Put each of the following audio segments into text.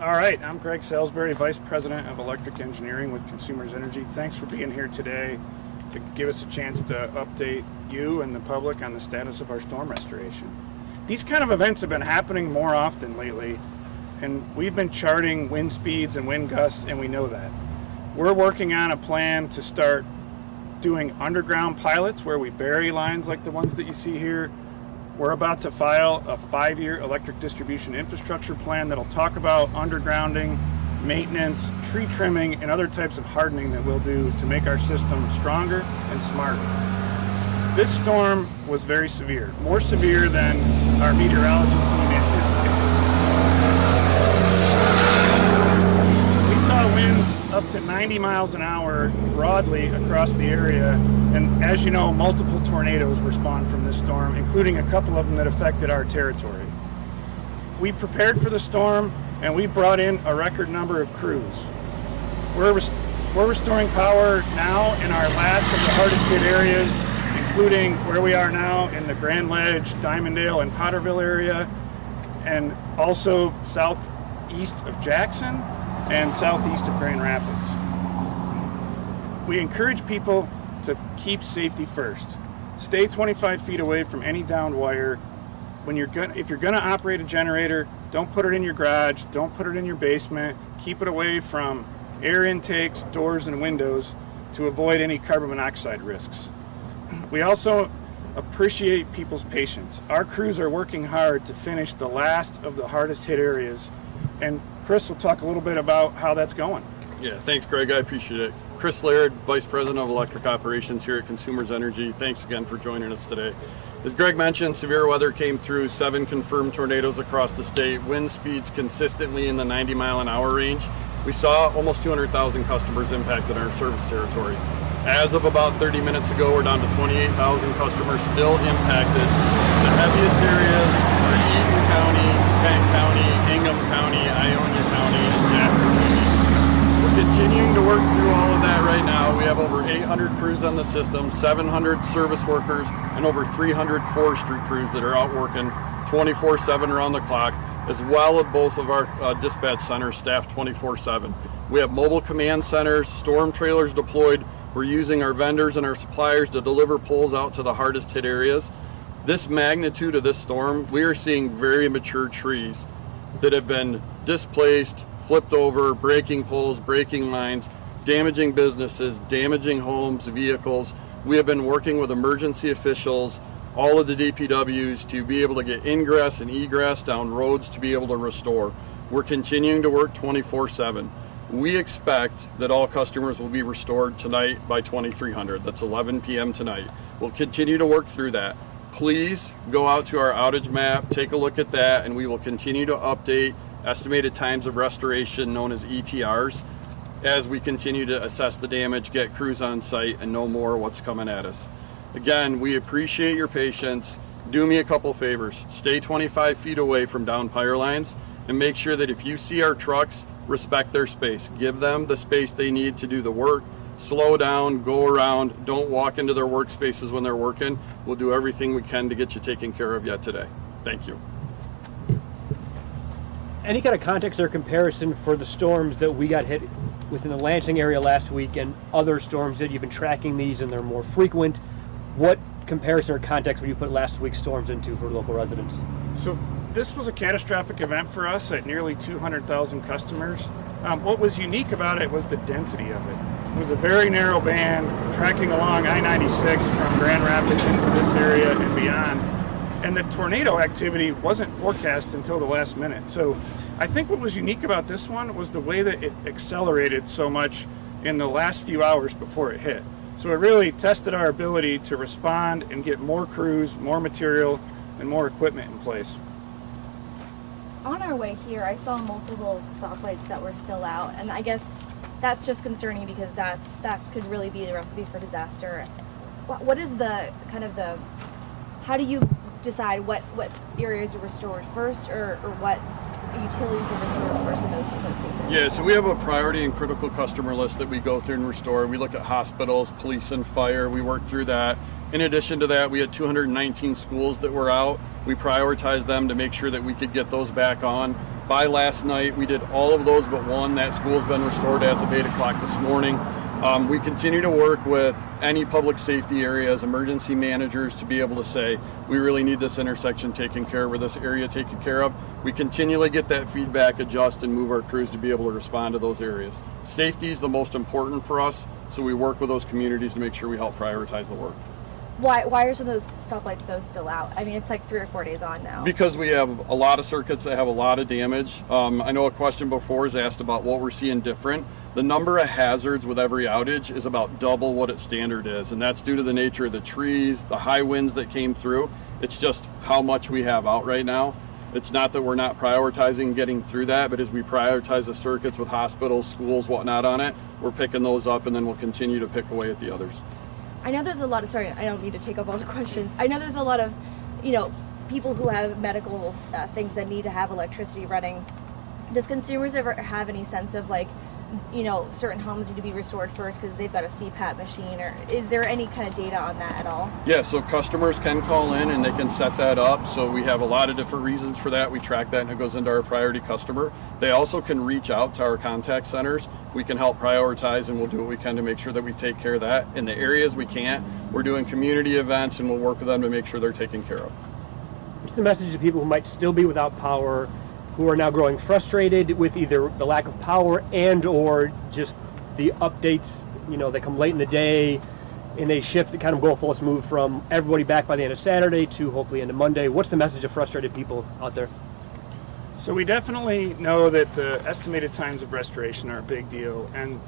All right, I'm Greg Salisbury, Vice President of Electric Engineering with Consumers Energy. Thanks for being here today to give us a chance to update you and the public on the status of our storm restoration. These kind of events have been happening more often lately, and we've been charting wind speeds and wind gusts, and we know that. We're working on a plan to start doing underground pilots where we bury lines like the ones that you see here. We're about to file a 5-year electric distribution infrastructure plan that'll talk about undergrounding, maintenance, tree trimming, and other types of hardening that we'll do to make our system stronger and smarter. This storm was very severe, more severe than our meteorology team anticipated. We saw winds up to 90 miles an hour broadly across the area, and as you know, multiple tornadoes were spawned from this storm, including a couple of them that affected our territory. We prepared for the storm, and we brought in a record number of crews. We're restoring power now in our last of the hardest hit areas, including where we are now in the Grand Ledge, Diamonddale, and Potterville area, and also southeast of Jackson and southeast of Grand Rapids. We encourage people to keep safety first. Stay 25 feet away from any downed wire. If you're gonna operate a generator, don't put it in your garage, don't put it in your basement. Keep it away from air intakes, doors, and windows to avoid any carbon monoxide risks. We also appreciate people's patience. Our crews are working hard to finish the last of the hardest hit areas, and Chris will talk a little bit about how that's going. Yeah, thanks, Greg. I appreciate it. Chris Laird, Vice President of Electric Operations here at Consumers Energy. Thanks again for joining us today. As Greg mentioned, severe weather came through, 7 confirmed tornadoes across the state, wind speeds consistently in the 90-mile-an-hour range. We saw almost 200,000 customers impacted in our service territory. As of about 30 minutes ago, we're down to 28,000 customers still impacted. The heaviest areas are Eaton County, Kent County, Ingham County, Ionia County, and Jackson County. We're continuing to work through all of that right now. We have over 800 crews on the system, 700 service workers, and over 300 forestry crews that are out working 24/7 around the clock, as well as both of our dispatch centers staffed 24/7. We have mobile command centers, storm trailers deployed. We're using our vendors and our suppliers to deliver poles out to the hardest hit areas. This magnitude of this storm, we are seeing very mature trees that have been displaced, flipped over, breaking poles, breaking lines, damaging businesses, damaging homes, vehicles. We have been working with emergency officials, all of the DPWs, to be able to get ingress and egress down roads to be able to restore. We're continuing to work 24/7. We expect that all customers will be restored tonight by 2300. That's 11 p.m. tonight. We'll continue to work through that. Please go out to our outage map, take a look at that, and we will continue to update estimated times of restoration, known as ETRs, as we continue to assess the damage, get crews on site, and know more what's coming at us. Again, we appreciate your patience. Do me a couple favors. Stay 25 feet away from down power lines, and make sure that if you see our trucks, respect their space. Give them the space they need to do the work. Slow down, go around, don't walk into their workspaces when they're working. We'll do everything we can to get you taken care of yet today. Thank you. Any kind of context or comparison for the storms that we got hit within the Lansing area last week and other storms that you've been tracking these and they're more frequent? What comparison or context would you put last week's storms into for local residents? So this was a catastrophic event for us at nearly 200,000 customers. What was unique about it was the density of it. It was a very narrow band tracking along I-96 from Grand Rapids into this area and beyond. And the tornado activity wasn't forecast until the last minute. So I think what was unique about this one was the way that it accelerated so much in the last few hours before it hit. So it really tested our ability to respond and get more crews, more material, and more equipment in place. On our way here, I saw multiple stoplights that were still out, and I guess that's just concerning because that could really be the recipe for disaster. What is the kind of the, how do you decide what areas are restored first, or what utilities are restored first in those cases? Yeah, so we have a priority and critical customer list that we go through and restore. We look at hospitals, police, and fire. We work through that. In addition to that, we had 219 schools that were out We prioritized them to make sure that we could get those back on. By last night, we did all of those but one. That school's been restored as of 8 o'clock this morning. We continue to work with any public safety areas, emergency managers, to be able to say, we really need this intersection taken care of or this area taken care of. We continually get that feedback, adjust, and move our crews to be able to respond to those areas. Safety is the most important for us, so we work with those communities to make sure we help prioritize the work. Why are some of those stoplights though still out? I mean, it's like 3 or 4 days on now. Because we have a lot of circuits that have a lot of damage. I know a question before is asked about what we're seeing different. The number of hazards with every outage is about double what its standard is, and that's due to the nature of the trees, the high winds that came through. It's just how much we have out right now. It's not that we're not prioritizing getting through that, but as we prioritize the circuits with hospitals, schools, whatnot on it, we're picking those up, and then we'll continue to pick away at the others. I know there's a lot of, sorry, I don't need to take up all the questions. I know there's a lot of, people who have medical things that need to have electricity running. Does consumers ever have any sense of certain homes need to be restored first because they've got a CPAP machine, or is there any kind of data on that at all? Yeah, so customers can call in and they can set that up. So we have a lot of different reasons for that. We track that and it goes into our priority customer. They also can reach out to our contact centers. We can help prioritize and we'll do what we can to make sure that we take care of that. In the areas we can't, we're doing community events and we'll work with them to make sure they're taken care of. What's the message to people who might still be without power, who are now growing frustrated with either the lack of power and or just the updates, they come late in the day and they shift the kind of goalposts, move from everybody back by the end of Saturday to hopefully into Monday. What's the message to frustrated people out there? So we definitely know that the estimated times of restoration are a big deal, and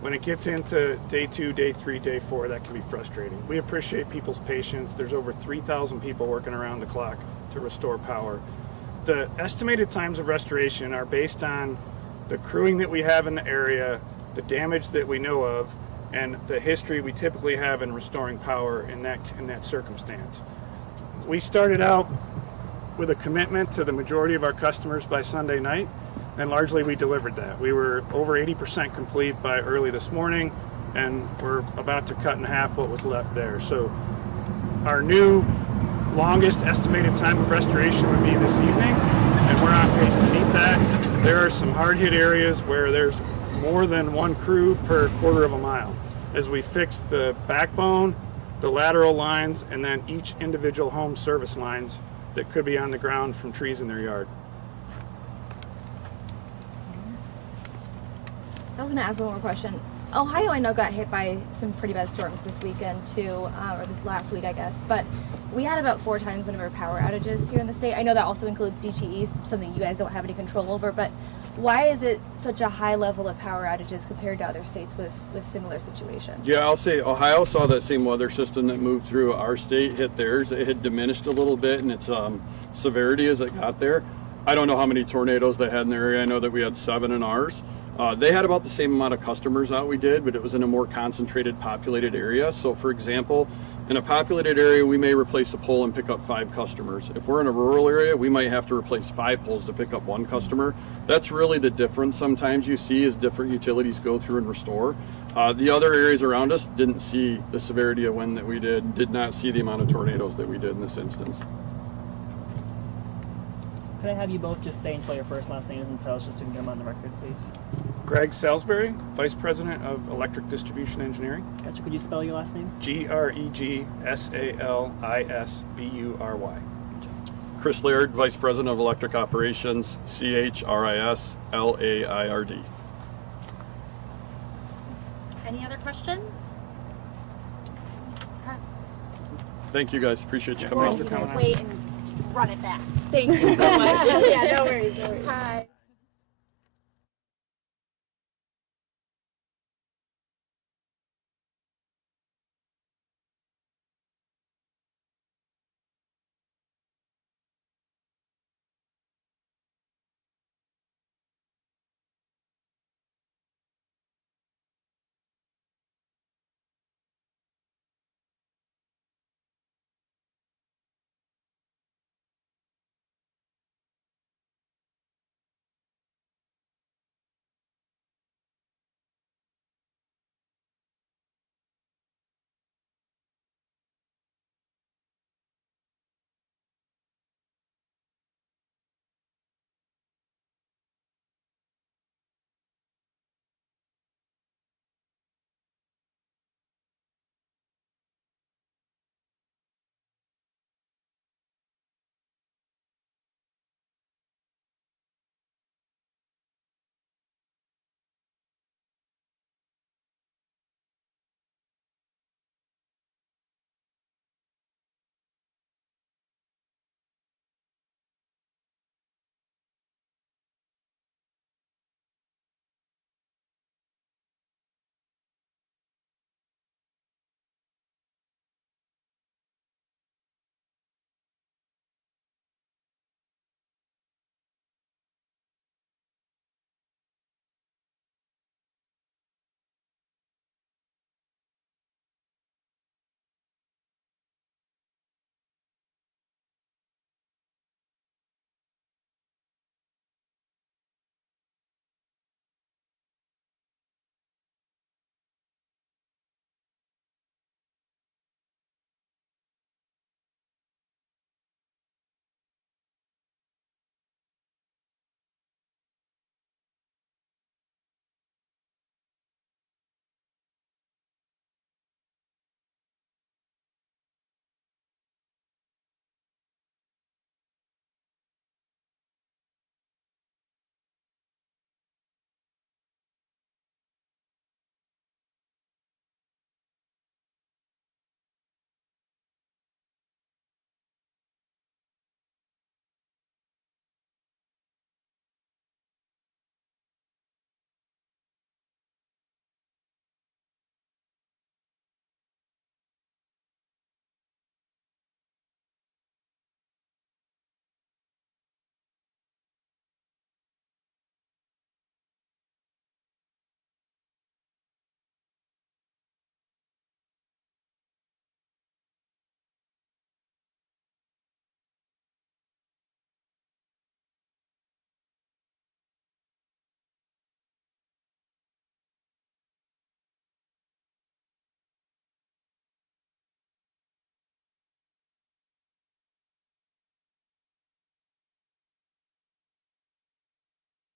when it gets into day 2, day 3, day 4, that can be frustrating. We appreciate people's patience. There's over 3,000 people working around the clock to restore power. The estimated times of restoration are based on the crewing that we have in the area, the damage that we know of, and the history we typically have in restoring power in that circumstance. We started out with a commitment to the majority of our customers by Sunday night, and largely we delivered that. We were over 80% complete by early this morning, and we're about to cut in half what was left there. So our new longest estimated time of restoration would be this evening, and we're on pace to meet that. There are some hard-hit areas where there's more than one crew per quarter of a mile. As we fix the backbone, the lateral lines, and then each individual home service lines that could be on the ground from trees in their yard. I was going to ask one more question. Ohio, I know, got hit by some pretty bad storms this weekend too, or this last week, I guess. But we had about 4 times the number of power outages here in the state. I know that also includes DTE, something you guys don't have any control over. But why is it such a high level of power outages compared to other states with similar situations? Yeah, I'll say Ohio saw that same weather system that moved through our state, hit theirs. It had diminished a little bit in its severity as it got there. I don't know how many tornadoes they had in their area. I know that we had 7 in ours. They had about the same amount of customers out we did, but it was in a more concentrated, populated area. So for example, in a populated area, we may replace a pole and pick up 5 customers. If we're in a rural area, we might have to replace 5 poles to pick up 1 customer. That's really the difference sometimes you see as different utilities go through and restore. The other areas around us didn't see the severity of wind that we did not see the amount of tornadoes that we did in this instance. Could I have you both just say and spell your first last names and titles just so we can get them on the record, please? Greg Salisbury, Vice President of Electric Distribution Engineering. Gotcha. Could you spell your last name? GregSalisbury. Chris Laird, Vice President of Electric Operations, CHRISLAIRD. Any other questions? Thank you guys, appreciate you coming Thanks out. for coming out. Wait and just run it back. Thank you so much. Yeah, no worries. Hi.